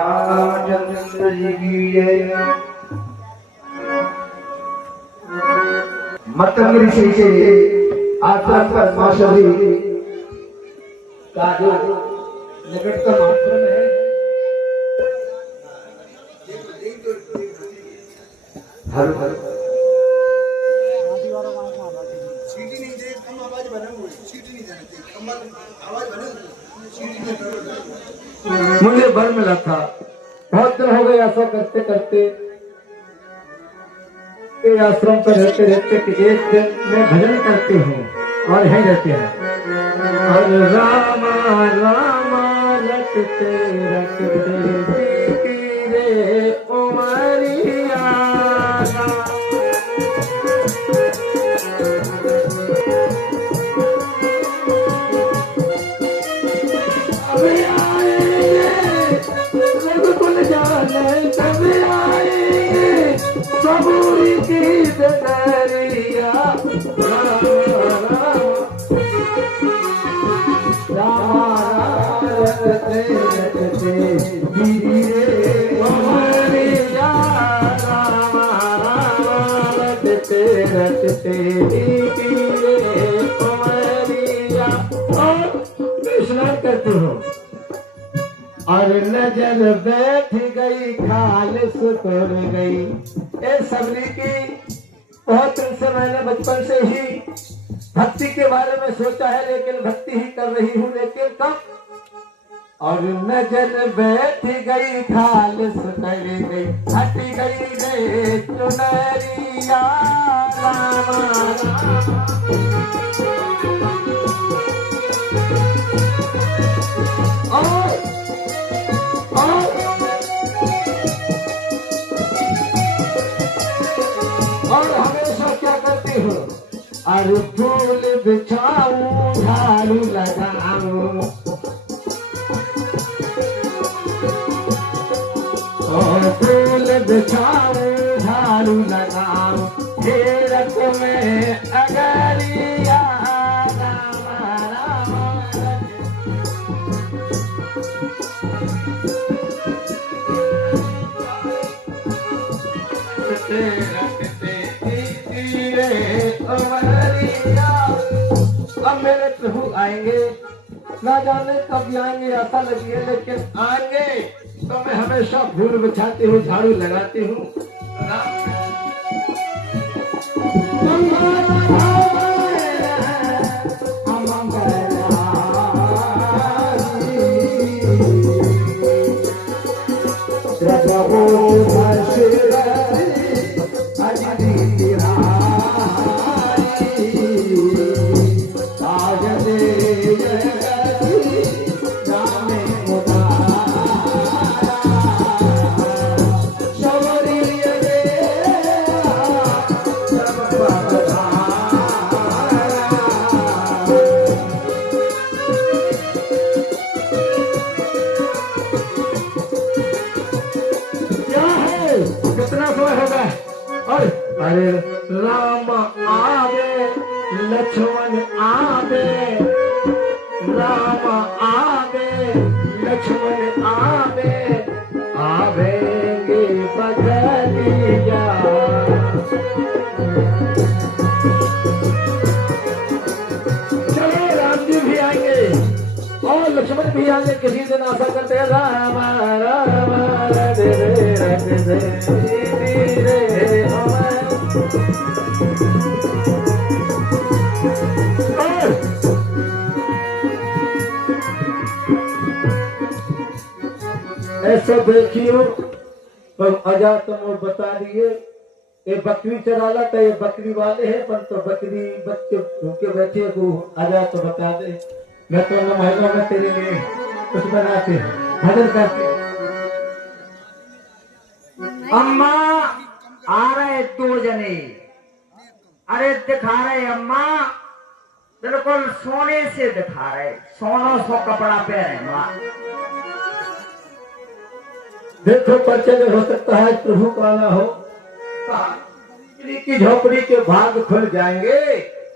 रामचंद्र जी की जय। मतंग ऋषि से आश्रम पर माशरी का जो निकटतम आश्रम है, हर हर सीटी नहीं दे, कम आवाज बने, सीटी नहीं देते, कम आवाज बने, सीटी नहीं। मुझे भर मिला था, बहुत दिन हो गए ऐसा करते करते। आश्रम पर रहते रहते कि एक दिन मैं भजन करती हूँ और यहीं रहते हैं। और रामा रामा रटते रटते रे उमरिया सबूरी की दरिया रटते रटते धीरे उमरिया रामा रटते रटते धीरे उमरिया। और स्नान करती हूँ और नजर बैठ गई खाल सुतर गई। ए सबरी की बहुत दिन से मैंने बचपन से ही भक्ति के बारे में सोचा है, लेकिन भक्ति ही कर रही हूँ, लेकिन कब। और नजर बैठ गई खाल सुतर गई, हट गई रे चुनरिया और हमेशा क्या करती हूँ, अरे फूल बिछाऊं झाड़ू लगाऊं, फूल बिछाऊं झाड़ू लगाऊं, घेरत में अगरिया रामा रामा अब मेरे प्रभु आएंगे, ना जाने कब आएंगे, ऐसा लगी है, लेकिन आएंगे तो मैं हमेशा फूल बिछाती हूँ, झाड़ू लगाती हूँ। अरे राम आवे लक्ष्मण आवे, राम आवे लक्ष्मण आवे, आवेंगे बदलिया। चलो राम जी भी आएंगे और लक्ष्मण भी आएंगे, किसी दिन आशा करते हैं। राम राम राधे राधे ऐसा देखियो तो अजात बता दिए, ये बकरी चराला तो ये बकरी वाले हैं, पर तो बकरी बच्चे भूखे बैठे को अजात बता दे। मैं तो महिला में तेरे लिए कुछ बनाते हैं, भजन करते हैं। अम्मा आ रहे 2 जने, अरे दिखा रहे अम्मा, बिल्कुल सोने से दिखा रहे, सोना सो कपड़ा पहने माँ। देखो परिचय हो सकता है प्रभु का ना हो, की झोपड़ी के भाग खुल जाएंगे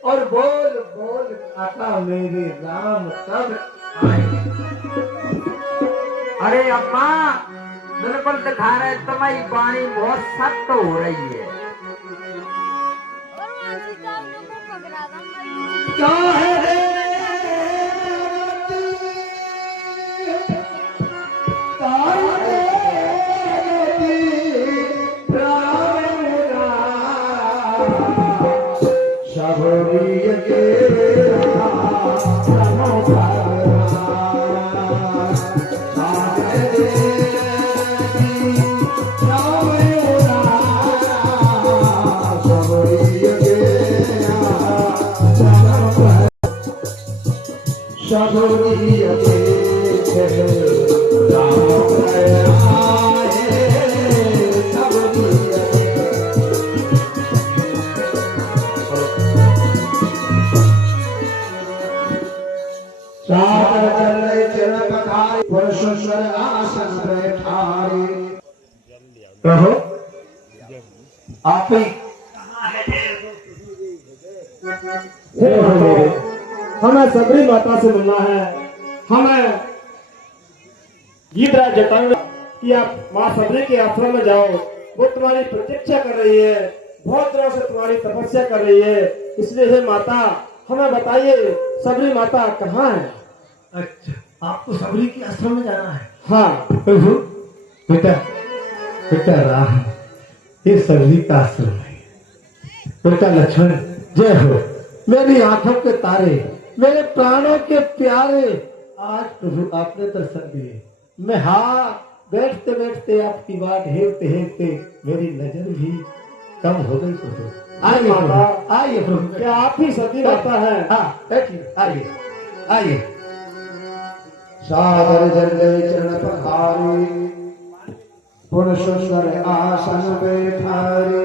और बोल बोल आता मेरे राम कब आएंगे। अरे अम्मा बिल्कुल दिखा रहे तुम्हारी वाणी बहुत सख्त हो रही है। क्या है रे प्रभु आप ही हमें सबरी माता से मिलना है। हमें गीतराज जटायु कि आप माँ सबरी के आश्रम में जाओ, वो तुम्हारी प्रतीक्षा कर रही है, बहुत दिनों से तुम्हारी तपस्या कर रही है। इसलिए हे माता हमें बताइए सबरी माता कहाँ है। अच्छा आपको सबरी की आश्रम में जाना है। हाँ प्रभु बेटा बेटा राम ये सबरी का आश्रम है। बेटा लक्ष्मण जय हो, मेरी आंखों के तारे, मेरे प्राणों के प्यारे, आज प्रभु आपने दर्शन दिए। मैं हाँ बैठते बैठते आपकी बात हेरते हेरते मेरी नजर भी कम हो गई। प्रभु आइए प्रभु, आइए प्रभु। क्या आप ही सती माता है? हाँ बैठिए, आइए आइए। सादर जल चरण पधारे, पुन सुंदर आसन बैठारे,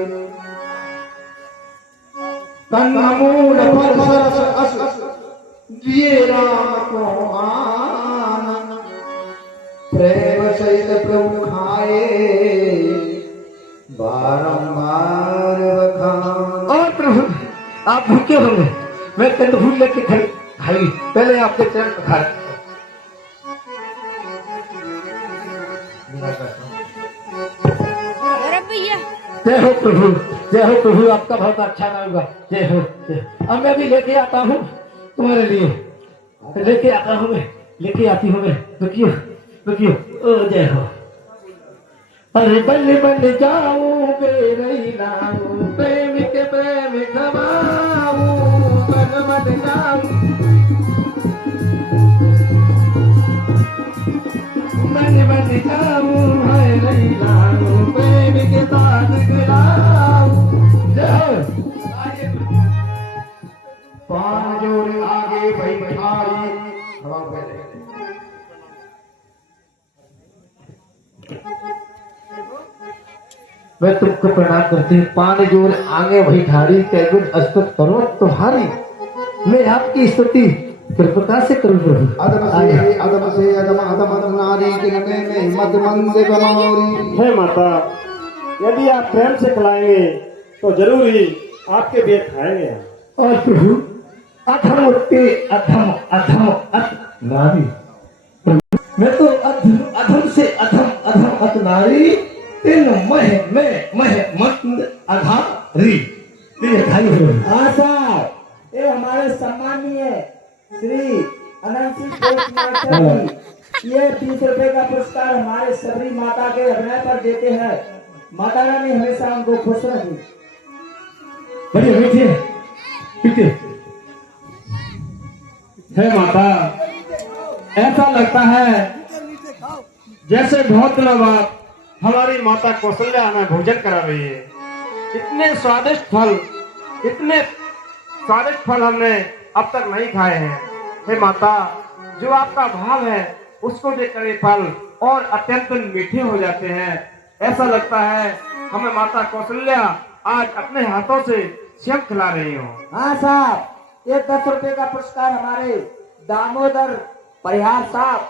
कन्नमूल पर सरस अस दिए राम को आनंद, प्रेम सहित प्रभु खाए बारंबार बखान। और प्रभु आप भूखे होंगे, मैं कंदभूल लेके खाई, पहले आपके चरण पखार। जय हो प्रभु, जय हो प्रभु, आपका बहुत अच्छा नाम हुआ। जय हो, अब मैं भी लेके आता हूँ तुम्हारे लिए, लेके आता हूँ मैं, लेके आती हूँ मैं। रुकियो रुकियो, ओ जय हो। अरे बल्ले बल्ले जाऊं बेरई लाऊं, प्रेम के प्रेम खवाऊं, बन बन जाऊं बन बन जाऊं, है रई लाऊं, प्रेम के साथ गिराऊं। पान जोड़ आगे बैठाई, हवा पहले मैं तुमको प्रणाम करती हूँ। पान जोड़ आगे बैठाड़ी, कैगुण अस्तुत करो तुम्हारी, मैं आपकी स्तुति कृपा से करूँ प्रभु। अदम से अदम नारी किनके में मत मंद गमौरी। हे माता यदि आप प्रेम से खिलाएंगे तो जरूर ही आपके पेट खाएंगे। और प्रभु अधम उत्ते अधम अधम अत नारी, मैं तो अधम अधम से अधम अधम अत नारी, तीन मह मंद अधारी। ये हमारे सम्मानीय श्री अनंत सिंह ये 30 रुपए का पुरस्कार हमारे सबरी माता के अभिनय पर देते हैं। माता रानी हमेशा हमको खुश रखी। बढ़िया बैठिए पीछे। हे माता ऐसा लगता है जैसे बहुत दिनों बाद हमारी माता कौशल्या हमें भोजन करा रही है। इतने स्वादिष्ट फल हमने अब तक नहीं खाए हैं। हे माता जो आपका भाव है उसको देखकर ये फल और अत्यंत मीठे हो जाते हैं। ऐसा लगता है हमें माता कौशल्या आज अपने हाथों से स्वयं खिला रही हो। हाँ साहब, ये 10 रुपए का पुरस्कार हमारे दामोदर परिहार साहब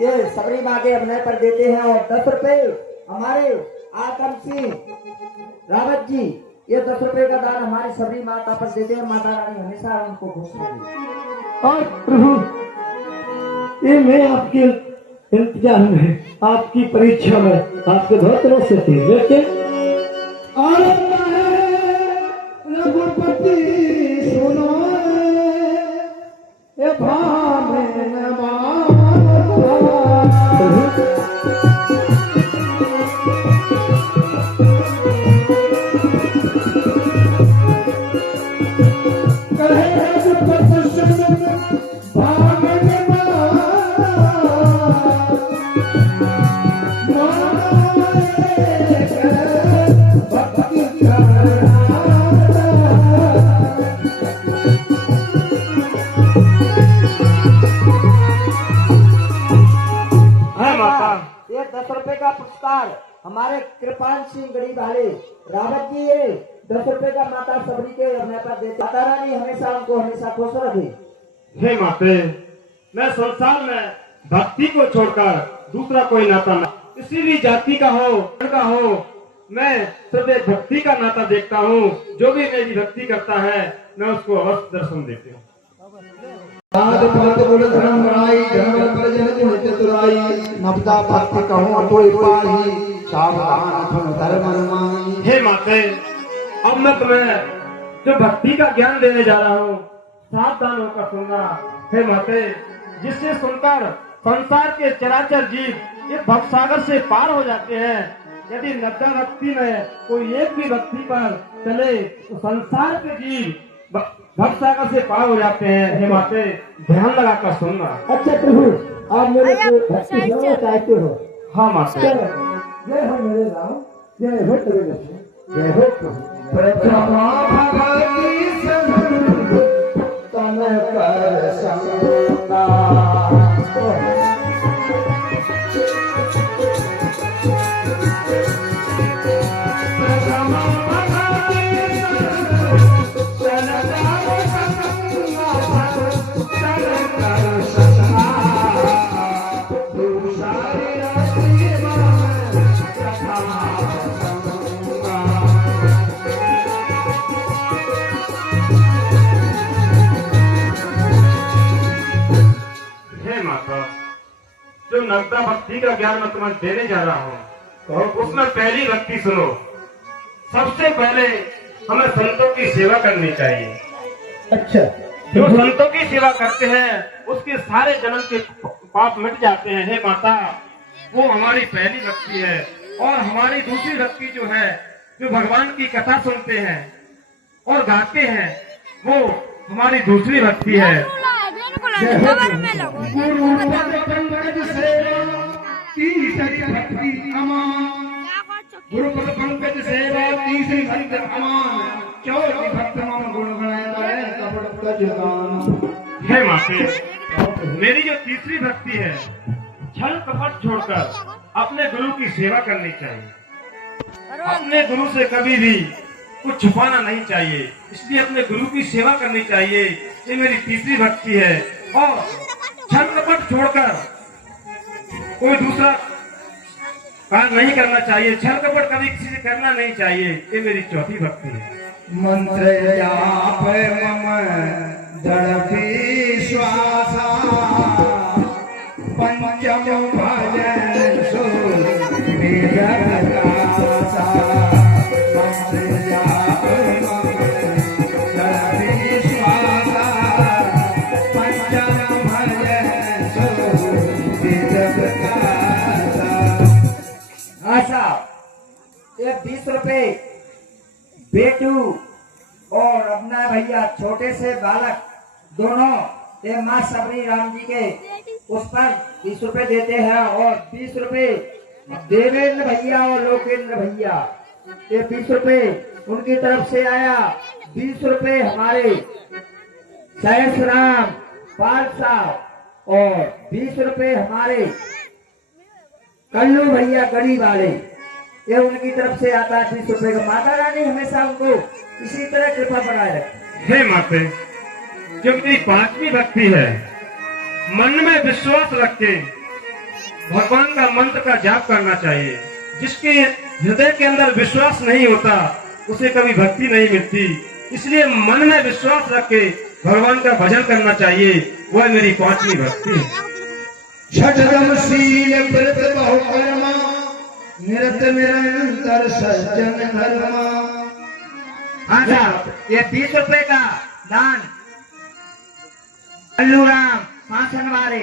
ये सबरी माँ के अभिनय पर देते हैं और 10 रुपए हमारे आतम सिंह रावत जी ये 10 रुपए का दान हमारी सबरी माता पर देते हैं। माता रानी हमेशा उनको खुश रखे। और प्रभु ये मैं आपके इंतजार में, आपकी परीक्षा में आपके धोत्रों से थी लेकिन रघुपति सुनो ये भाव न ये 10 रुपए का पुरस्कार हमारे कृपाल सिंह गरीब वाले रावत जी, ये 10 रुपए का माता सबरी के हमें पर देते। माता रानी हमेशा उनको हमेशा खुश रखे। हे माते, मैं संसार में भक्ति को छोड़कर दूसरा कोई नाता न, किसी भी जाति का हो, मैं सिर्फ एक भक्ति का नाता देखता हूँ। जो भी मेरी भक्ति करता है मैं उसको अवश्य दर्शन देती हूँ। नवदा भक्ति कहूँ तो पाही सावधान सुन धर्म अनुमानी। हे माते, अब मैं तुम्हें जो भक्ति का ज्ञान देने जा रहा हूँ सावधान होकर सुनना। हे माते, जिससे सुनकर संसार के चराचर जीव ये भवसागर से पार हो जाते हैं। यदि नवदा भक्ति में कोई एक भी भक्ति पर चले तो संसार के जीव भवसागर से पार हो जाते हैं। हे माते, ध्यान लगाकर सुनना। अच्छा प्रभु, आप मेरे को भक्ति सुनना चाहते हो? हाँ माते। जय हो मेरे राम, जय हो तेरे लक्ष्मण, जय हो प्रभु। प्रथमा भगवती तन कर संगा जो नवदा भक्ति का ज्ञान मैं तुम्हें देने जा रहा हूँ तो उसमें पहली भक्ति सुनो। सबसे पहले हमें संतों की सेवा करनी चाहिए। अच्छा, जो संतों की सेवा करते हैं उसके सारे जन्म के पाप मिट जाते हैं। हे माता, वो हमारी पहली भक्ति है। और हमारी दूसरी भक्ति जो है, जो भगवान की कथा सुनते हैं और गाते हैं, वो हमारी दूसरी भक्ति है। गुरुकुल पंकज सेवा तीसरी भक्त अमान, चौथी भक्त मम गुण गणाए कपट तज गान। हे माते, मेरी जो तीसरी भक्ति है, छल कपट छोड़कर अपने गुरु की सेवा करनी चाहिए। अपने गुरु से कभी भी कुछ छुपाना नहीं चाहिए, इसलिए अपने गुरु की सेवा करनी चाहिए। ये मेरी तीसरी भक्ति है। और छल कपट छोड़कर कोई दूसरा काम नहीं करना चाहिए। छल कपट कभी किसी से करना नहीं चाहिए। ये मेरी चौथी भक्ति है। मंत्र जाप मम दृढ़ विश्वासा, पंचम भजन सो वेद प्रकाशा। मंत्र जाप मम दृढ़ विश्वासा, पंचम भजन सो वेद प्रकाशा। आशा ये 20 रुपए बेटू और अपना भैया छोटे से बालक दोनों ये माँ सबरी राम जी के उस पर 20 रुपए देते हैं। और 20 रुपए देवेंद्र भैया और लोकेंद्र भैया, ये 20 रुपए उनकी तरफ से आया। 20 रुपए हमारे सहस राम पाल साहब और 20 रुपए हमारे कल्लू भैया गड़ी वाले, ये उनकी तरफ से आता है 20 रुपए का। माता रानी हमेशा उनको इसी तरह कृपा बनाए रखे। हे माते, जो मेरी पांचवी भक्ति है, मन में विश्वास रख के भगवान का मंत्र का जाप करना चाहिए। जिसके हृदय के अंदर विश्वास नहीं होता उसे कभी भक्ति नहीं मिलती। इसलिए मन में विश्वास रख के भगवान का भजन करना चाहिए। वह मेरी पांचवी भक्ति है। छठदमशील व्रत बहुकर्मा निरत निरंतर सज्जन धर्मा। हाँ साहब, ये 20 रुपए का दान अल्लू राम शासन वाले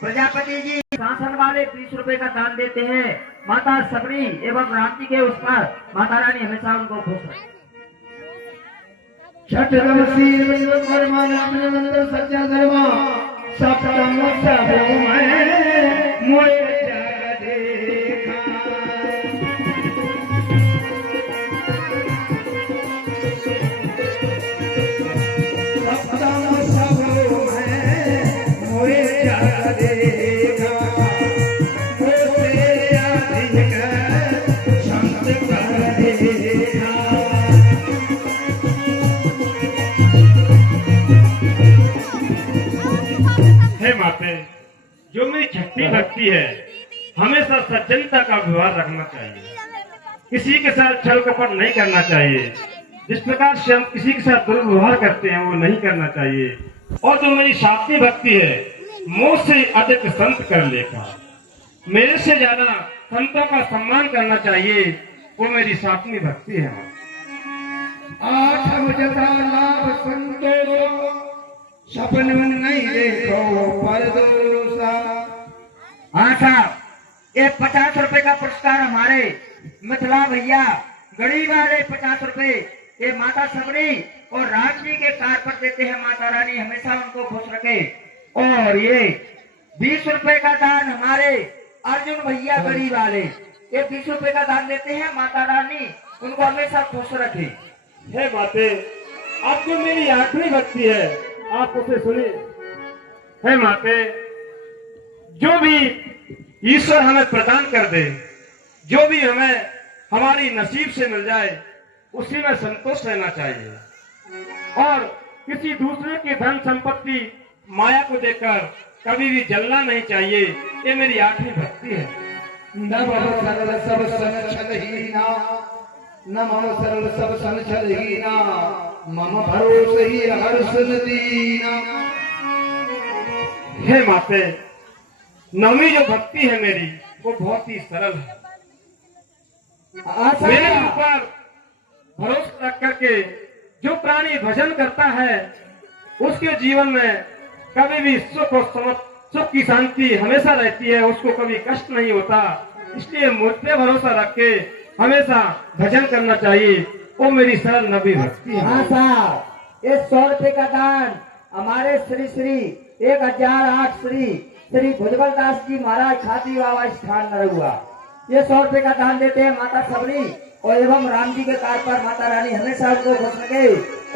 प्रजापति जी शासन वाले 20 रुपए का दान देते हैं। माता सबरी एवं राम जी के उस पर माता रानी हमेशा उनको खुश रखे। छठदमशील व्रत बहुकर्मा निरत निरंतर सज्जन धर्मा। सप्तम सबों में मोए जग देखा। सप्तम सबों में मोए जग देखा। मोसे अधिक संत कर देखा। हे माते, जो मेरी छठी भक्ति है, हमेशा सज्जनता का व्यवहार रखना चाहिए। किसी के साथ छल कपट नहीं करना चाहिए। जिस प्रकार से हम किसी के साथ दुर्व्यवहार करते हैं वो नहीं करना चाहिए। और जो मेरी सातवीं भक्ति है, मुझसे अधिक संत कर लेखा, मेरे से ज्यादा संतों का सम्मान करना चाहिए, वो मेरी सातवीं भक्ति है। आठम जता लाभ संतोष सपन नहीं देखो पर दोसा। हाँ साहब, ये 50 रुपए का पुरस्कार हमारे मिथिला भैया गरीब वाले 50 रुपए ये माता सबरी और राम जी के कार पर देते हैं। माता रानी हमेशा उनको खुश रखे। और ये 20 रुपए का दान हमारे अर्जुन भैया गरीब वाले ये 20 रुपए का दान देते हैं। माता रानी उनको हमेशा खुश रखे। हे माते, अब जो मेरी आखिरी भक्ति है आप उसे सुनिए। हे माते, जो भी ईश्वर हमें प्रदान कर दे, जो भी हमें हमारी नसीब से मिल जाए, उसी में संतोष रहना चाहिए। और किसी दूसरे की धन संपत्ति माया को देखकर कभी भी जलना नहीं चाहिए। ये मेरी आखिरी भक्ति है। न मम सरल सब सन छलहीना। न मम सरल सब सन छलहीना। मम भरोसे ही हर्ष दीना। हे माते, नौवीं जो भक्ति है मेरी वो बहुत ही सरल है। मेरे ऊपर भरोसा रख करके जो प्राणी भजन करता है उसके जीवन में कभी भी सुख और सुख की शांति हमेशा रहती है, उसको कभी कष्ट नहीं होता। इसलिए मुझ पे भरोसा रख के हमेशा भजन करना चाहिए। वो मेरी सरल नबी भक्ति है। हाँ साहब, ये 100 रुपए का दान हमारे श्री श्री 1008 श्री भुजबल दास जी महाराज खाती बाबा स्थान नरहुआ ये 100 रुपए का दान देते हैं। माता सबरी और एवं राम जी के कार पर माता रानी हमेशा उनको खुश रखे।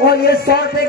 और ये 100 रुपए का